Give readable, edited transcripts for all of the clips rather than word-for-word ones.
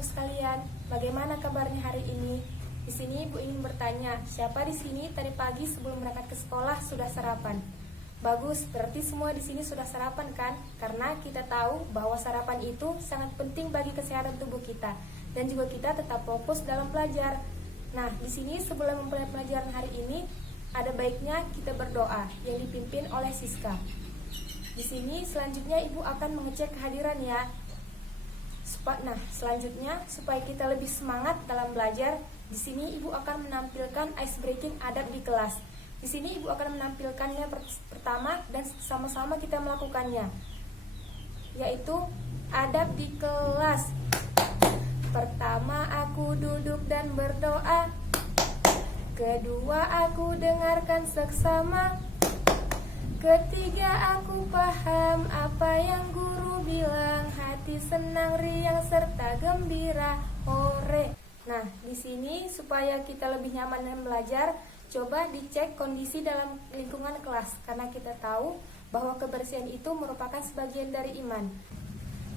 Ibu sekalian, bagaimana kabarnya hari ini? Di sini Ibu ingin bertanya, siapa di sini tadi pagi sebelum berangkat ke sekolah sudah sarapan? Bagus, berarti semua di sini sudah sarapan kan? Karena kita tahu bahwa sarapan itu sangat penting bagi kesehatan tubuh kita dan juga kita tetap fokus dalam belajar. Nah, di sini sebelum memulai pelajaran hari ini, ada baiknya kita berdoa yang dipimpin oleh Siska. Di sini selanjutnya Ibu akan mengecek kehadiran ya. Nah, selanjutnya supaya kita lebih semangat dalam belajar, di sini Ibu akan menampilkan ice breaking adab di kelas. Di sini Ibu akan menampilkannya pertama dan sama-sama kita melakukannya, yaitu adab di kelas. Pertama, aku duduk dan berdoa. Kedua, aku dengarkan seksama. Ketiga, aku paham apa yang guru bilang. Hati senang, riang, serta gembira. Hore. Nah, di sini supaya kita lebih nyaman dalam belajar, coba dicek kondisi dalam lingkungan kelas. Karena kita tahu bahwa kebersihan itu merupakan sebagian dari iman.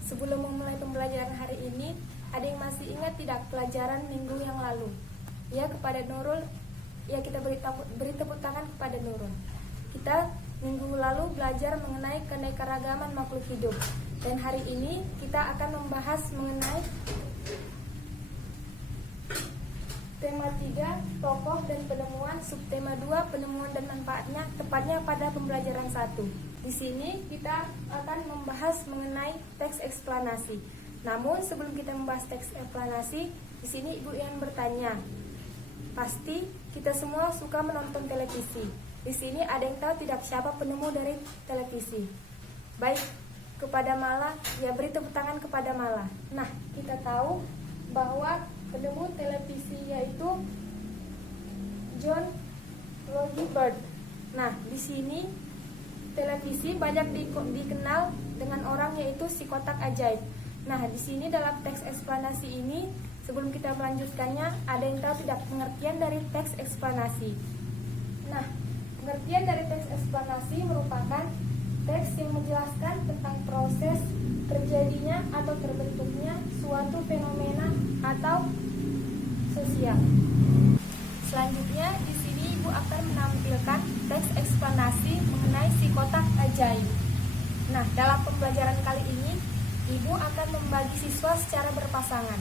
Sebelum memulai pembelajaran hari ini, ada yang masih ingat tidak pelajaran minggu yang lalu? Ya, kepada Nurul. Ya, kita beri tepuk tangan kepada Nurul. Kita minggu lalu belajar mengenai keanekaragaman makhluk hidup. Dan hari ini kita akan membahas mengenai tema 3, tokoh dan penemuan, subtema 2, penemuan dan manfaatnya, tepatnya pada pembelajaran 1. Di sini kita akan membahas mengenai teks eksplanasi. Namun sebelum kita membahas teks eksplanasi, di sini Ibu ingin bertanya. Pasti kita semua suka menonton televisi. Di sini ada yang tahu tidak siapa penemu dari televisi? Baik, kepada Mala, ya beri tepuk tangan kepada Mala. Nah, kita tahu bahwa penemu televisi yaitu John Logie Bird. Nah, di sini televisi banyak dikenal dengan orang yaitu si kotak ajaib. Nah, di sini dalam teks eksplanasi ini, sebelum kita melanjutkannya, ada yang tahu tidak pengertian dari teks eksplanasi? Nah, pengertian dari teks eksplanasi merupakan teks yang menjelaskan tentang proses terjadinya atau terbentuknya suatu fenomena atau sosial. Selanjutnya, di sini Ibu akan menampilkan teks eksplanasi mengenai si kotak ajaib. Nah, dalam pembelajaran kali ini, Ibu akan membagi siswa secara berpasangan.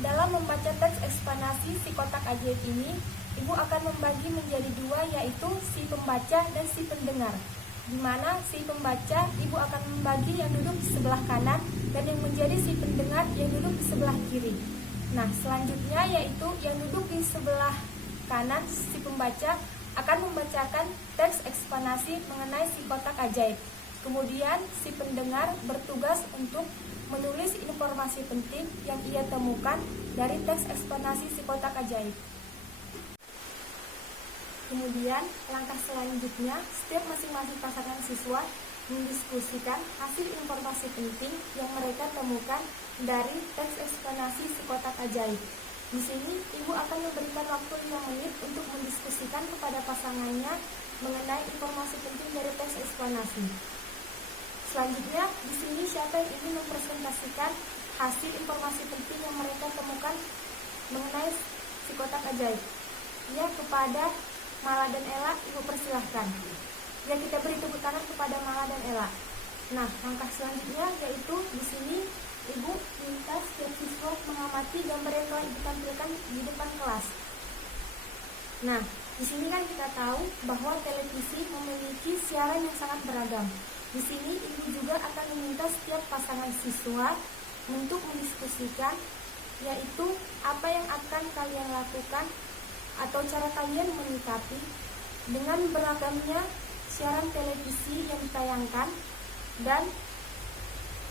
Dalam membaca teks eksplanasi si kotak ajaib ini, Ibu akan membagi menjadi dua, yaitu si pembaca dan si pendengar. Di mana si pembaca Ibu akan membagi yang duduk di sebelah kanan dan yang menjadi si pendengar yang duduk di sebelah kiri. Nah, selanjutnya yaitu yang duduk di sebelah kanan, si pembaca akan membacakan teks eksplanasi mengenai si kotak ajaib. Kemudian si pendengar bertugas untuk menulis informasi penting yang ia temukan dari teks eksplanasi si kotak ajaib. Kemudian langkah selanjutnya, setiap masing-masing pasangan siswa mendiskusikan hasil informasi penting yang mereka temukan dari teks eksplanasi si kotak ajaib. Di sini Ibu akan memberikan waktu 5 menit untuk mendiskusikan kepada pasangannya mengenai informasi penting dari teks eksplanasi. Selanjutnya, di sini siapa yang ingin mempresentasikan hasil informasi penting yang mereka temukan mengenai si kotak ajaib? Ya, kepada Mala dan Ella, Ibu persilahkan. Ya, kita beri tepuk tangan kepada Mala dan Ella. Nah, langkah selanjutnya yaitu di sini Ibu minta setiap siswa mengamati gambar yang telah Ibu tampilkan di depan kelas. Nah, di sini kan kita tahu bahwa televisi memiliki siaran yang sangat beragam. Di sini Ibu juga akan meminta setiap pasangan siswa untuk mendiskusikan yaitu apa yang akan kalian lakukan atau cara kalian menyikapi dengan beragamnya siaran televisi yang ditayangkan, dan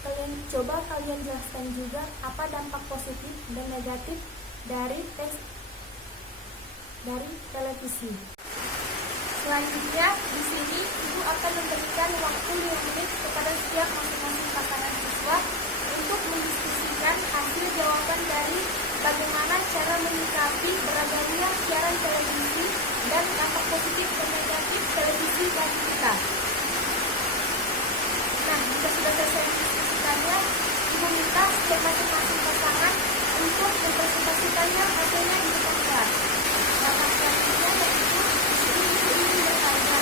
kalian jelaskan juga apa dampak positif dan negatif dari televisi. Selanjutnya, di sini Ibu akan memberikan waktu 5 menit kepada setiap masing-masing pasangan siswa untuk mendiskusikan hasil jawaban dari bagaimana cara menyikapi beragamnya siaran televisi dan dampak positif dan negatif televisi bagi kita. Nah, jika sudah selesai mendiskusikannya, Ibu minta setiap masing-masing pasangan untuk mempresentasikannya hasilnya di depan kelas. Langkah selanjutnya yaitu ibu ini bertanya,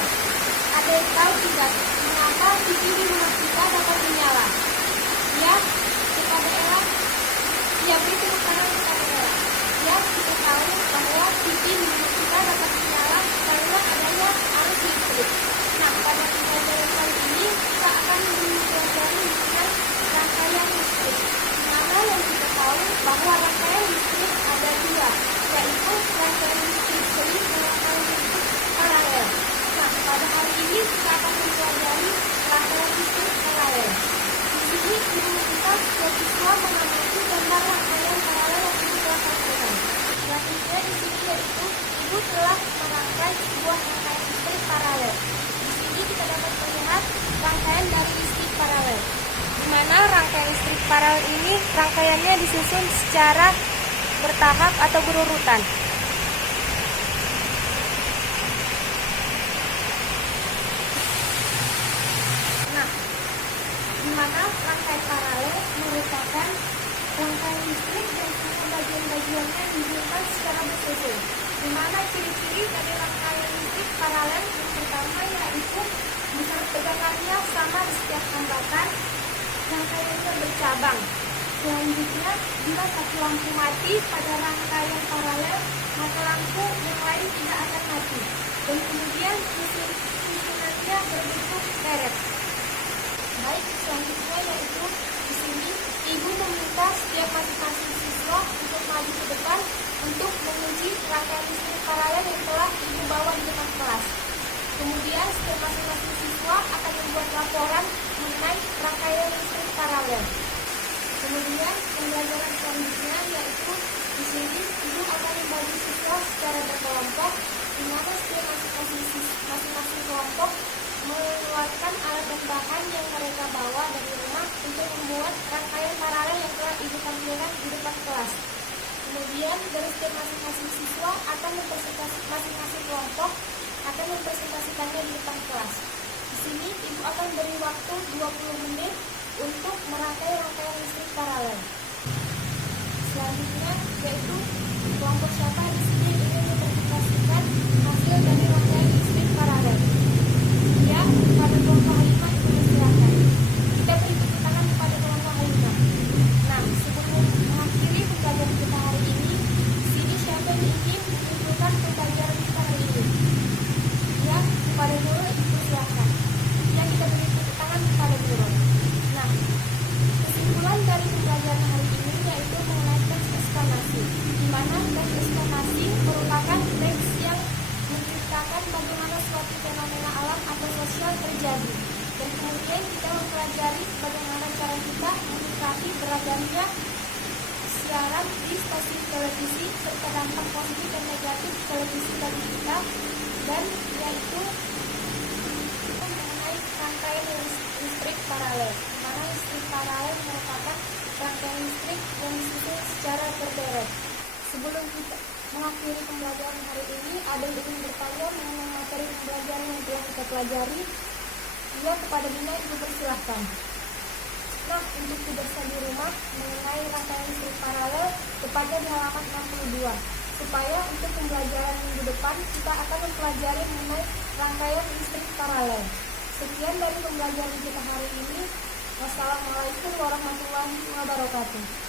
ada yang tahu tidak mengapa TV di rumah kita dapat menyala? Ya, kepada Ella. Ya, beri tepuk tangan kepada Ella. Ya, kita tahu bahwa TV di rumah kita dapat menyala karena adanya arus listrik. Nah, pada pembelajaran kali ini kita akan mempelajari mengenai rangkaian listrik. Mana yang kita tahu bahwa rangkaian listrik ada dua, yaitu rangkaian listrik seri dan rangkaian listrik paralel. Nah, pada hari ini kita akan mempelajari rangkaian listrik paralel. Di sini ilmu kita siswa mengamati gambar rangkaian paralel yang ibu telah lakukan. Selanjutnya di sini yaitu ibu telah merangkai sebuah rangkaian listrik paralel. Di sini kita dapat melihat rangkaian dari listrik paralel, di mana rangkaian listrik paralel ini rangkaiannya disusun secara bertahap atau berurutan. Nah, di mana rangkaian paralel merupakan rangkaian listrik dan semua bagian-bagiannya dihubungkan secara bersusun. Di mana ciri-ciri dari rangkaian listrik paralel yang pertama yaitu besar tegangannya sama di setiap hambatan, rangkaiannya bercabang. Selanjutnya, jika satu lampu mati pada rangkaian paralel, maka lampu yang lain tidak akan mati. Dan kemudian susunannya berbentuk deret. Baik, selanjutnya yaitu di sini ibu meminta setiap masing-masing siswa untuk maju ke depan untuk menguji rangkaian listrik paralel yang telah ibu bawa di depan kelas. Kemudian setiap masing-masing siswa akan membuat laporan mengenai rangkaian listrik paralel. Kemudian pembelajaran selanjutnya yaitu di sini ibu akan membagi siswa secara berkelompok, di mana setiap masing-masing kelompok mengeluarkan alat dan bahan yang mereka bawa dari rumah untuk membuat rangkaian paralel yang telah ibu tampilkan di depan kelas. Kemudian dari setiap masing-masing siswa akan masing-masing kelompok akan mempresentasikannya di depan kelas. Di sini ibu akan beri waktu 20 menit untuk merangkai rangkaian listrik paralel. Selanjutnya yaitu kelompok siapa di sini ingin mempresentasikan hasil dari rangkaian listrik paralel. Ya, pada kelompok Halimah ibu silakan. Kita beri tepuk tangan kepada kelompok Halimah. Nah, sebelum mengakhiri pembelajaran kita hari ini, di sini siapa yang ingin menunjukkan pembelajaran kita hari ini? Ya, kepada guru ibu silakan. Ya, kita beri tepuk tangan kepada guru. Nah, kesimpulan dari pembelajaran hari ini yaitu mengenai teks eksplanasi, di mana teks eksplanasi merupakan teks yang menceritakan bagaimana suatu fenomena alam atau sosial terjadi, dan kemudian kita mempelajari bagaimana cara kita menyikapi beragamnya siaran di stasiun televisi serta dampak positif dan negatif televisi bagi kita, dan yaitu mengenai rangkaian listrik paralel, di mana listrik paralel merupakan rangkaian listrik yang disusun secara berderet. Sebelum kita mengakhiri pembelajaran hari ini, ada yang ingin bertanya mengenai materi pembelajaran yang telah kita pelajari? Ya, kepada Bina ibu persilahkan. Nah, untuk tugas di rumah mengenai rangkaian listrik paralel tepatnya di halaman 62. Supaya untuk pembelajaran minggu depan kita akan mempelajari mengenai rangkaian listrik paralel. Sekian dari pembelajaran kita hari ini. Wassalamualaikum warahmatullahi wabarakatuh.